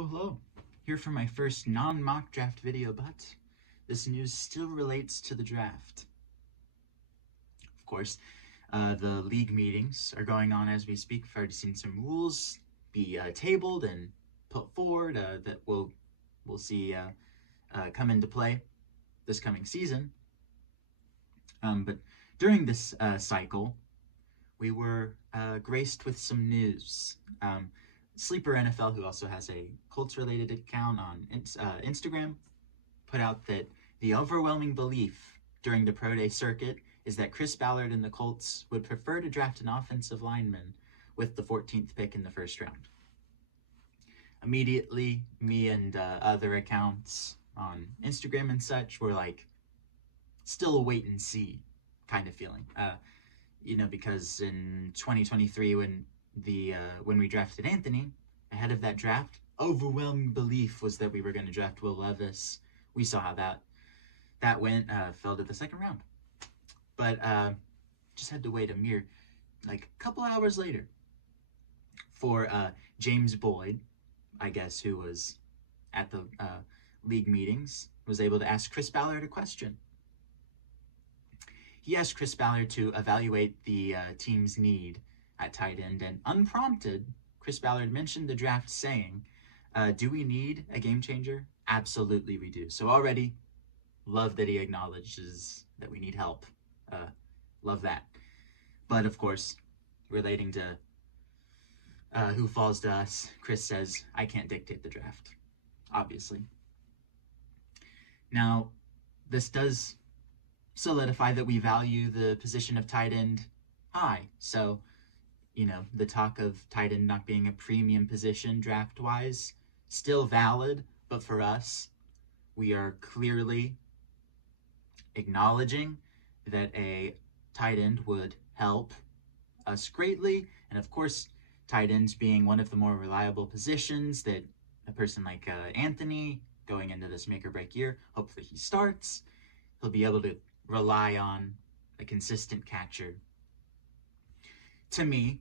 Hello. Here for my first non-mock draft video, but this news still relates to the draft. Of course, the league meetings are going on as we speak. I've already seen some rules be tabled and put forward that we'll see come into play this coming season. But during this cycle, we were graced with some news. Sleeper NFL, who also has a Colts-related account on Instagram, put out that the overwhelming belief during the pro day circuit is that Chris Ballard and the Colts would prefer to draft an offensive lineman with the 14th pick in the first round. Immediately, me and other accounts on Instagram and such were like, still a wait and see kind of feeling. Because in 2023, when we drafted Anthony, ahead of that draft, overwhelming belief was that we were going to draft Will Levis. We saw how that went, fell to the second round. But just had to wait a mere, couple hours later for James Boyd, I guess, who was at the league meetings, was able to ask Chris Ballard a question. He asked Chris Ballard to evaluate the team's need at tight end, and unprompted, Chris Ballard mentioned the draft saying, do we need a game changer? Absolutely we do. So already, love that he acknowledges that we need help. Love that. But of course, relating to who falls to us, Chris says, I can't dictate the draft, obviously. Now, this does solidify that we value the position of tight end high. So, the talk of tight end not being a premium position draft-wise, still valid, but for us, we are clearly acknowledging that a tight end would help us greatly, and of course, tight ends being one of the more reliable positions that a person like Anthony, going into this make-or-break year, hopefully he starts, he'll be able to rely on a consistent catcher. To me,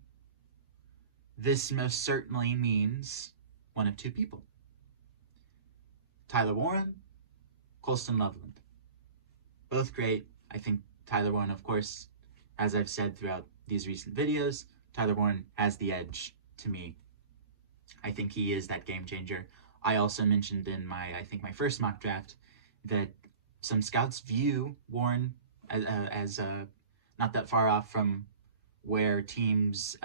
this most certainly means one of two people. Tyler Warren, Colston Loveland. Both great. I think Tyler Warren, of course, as I've said throughout these recent videos, Tyler Warren has the edge to me. I think he is that game changer. I also mentioned in my first mock draft that some scouts view Warren as not that far off from where teams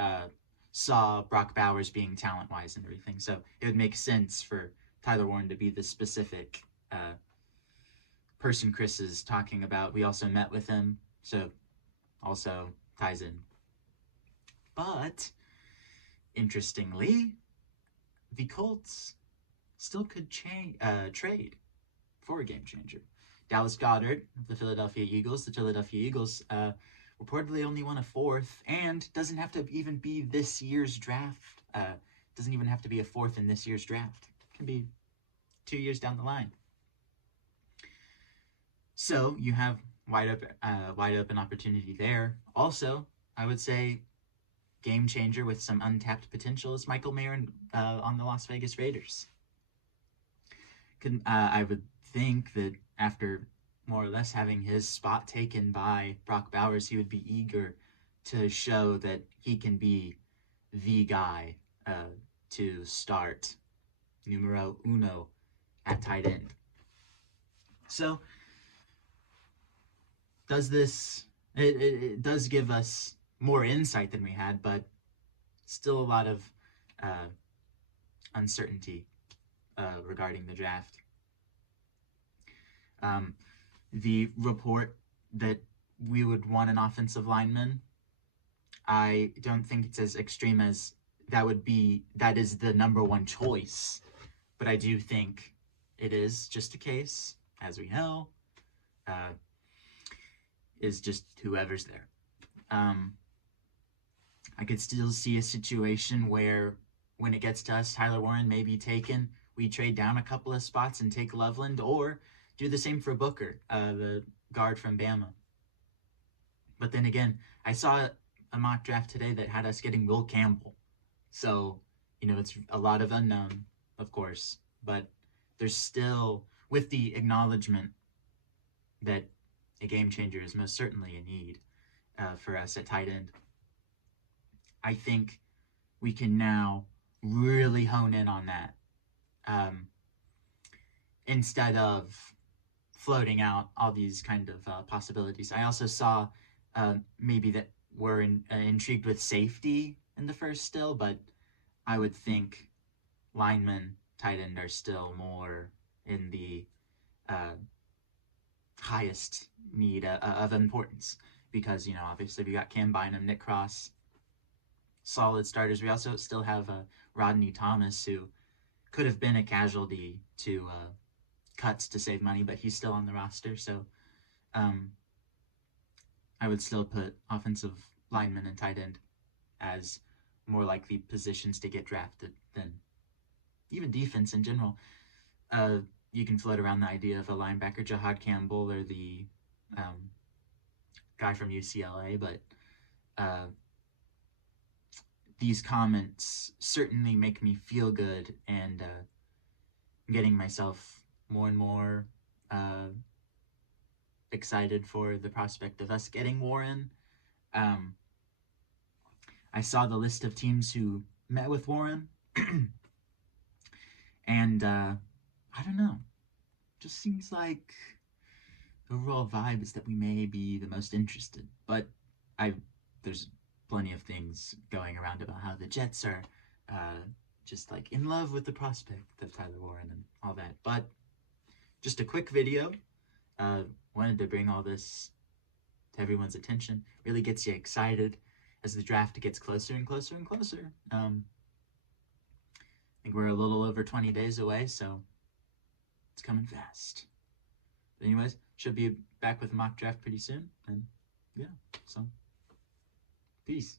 saw Brock Bowers being talent-wise and everything. So it would make sense for Tyler Warren to be the specific person Chris is talking about. We also met with him, so also ties in. But, interestingly, the Colts still could trade for a game changer. Dallas Goedert of the Philadelphia Eagles. The Philadelphia Eagles reportedly only won a fourth and doesn't have to even be this year's draft. Doesn't even have to be a fourth in this year's draft. It can be 2 years down the line. So you have wide open opportunity there. Also, I would say game changer with some untapped potential is Michael Mayer on the Las Vegas Raiders. I would think that after more or less having his spot taken by Brock Bowers, he would be eager to show that he can be the guy to start numero uno at tight end. So, it does give us more insight than we had, but still a lot of uncertainty regarding the draft. The report that we would want an offensive lineman, I don't think it's as extreme as that is the number one choice, but I do think it is just a case, as we know, is just whoever's there. I could still see a situation where when it gets to us, Tyler Warren may be taken, we trade down a couple of spots and take Loveland, or do the same for Booker, the guard from Bama. But then again, I saw a mock draft today that had us getting Will Campbell. So, it's a lot of unknown. of course, but there's still, with the acknowledgement that a game changer is most certainly a need for us at tight end, I think we can now really hone in on that instead of floating out all these kind of possibilities. I also saw maybe that we're intrigued with safety in the first still, but I would think linemen, tight end are still more in the highest need of importance because, you know, obviously we got Cam Bynum, Nick Cross, solid starters. We also still have Rodney Thomas, who could have been a casualty to cuts to save money, but he's still on the roster. So I would still put offensive lineman and tight end as more likely positions to get drafted than even defense in general. You can float around the idea of a linebacker, Jahad Campbell, or the guy from UCLA, but these comments certainly make me feel good, and getting myself more and more excited for the prospect of us getting Warren. I saw the list of teams who met with Warren, and I don't know, just seems like the overall vibe is that we may be the most interested, but there's plenty of things going around about how the Jets are just like in love with the prospect of Tyler Warren and all that. But just a quick video. Wanted to bring all this to everyone's attention. Really gets you excited as the draft gets closer and closer and closer. I think we're a little over 20 days away, so it's coming fast. But anyways, should be back with a mock draft pretty soon. And yeah, so peace.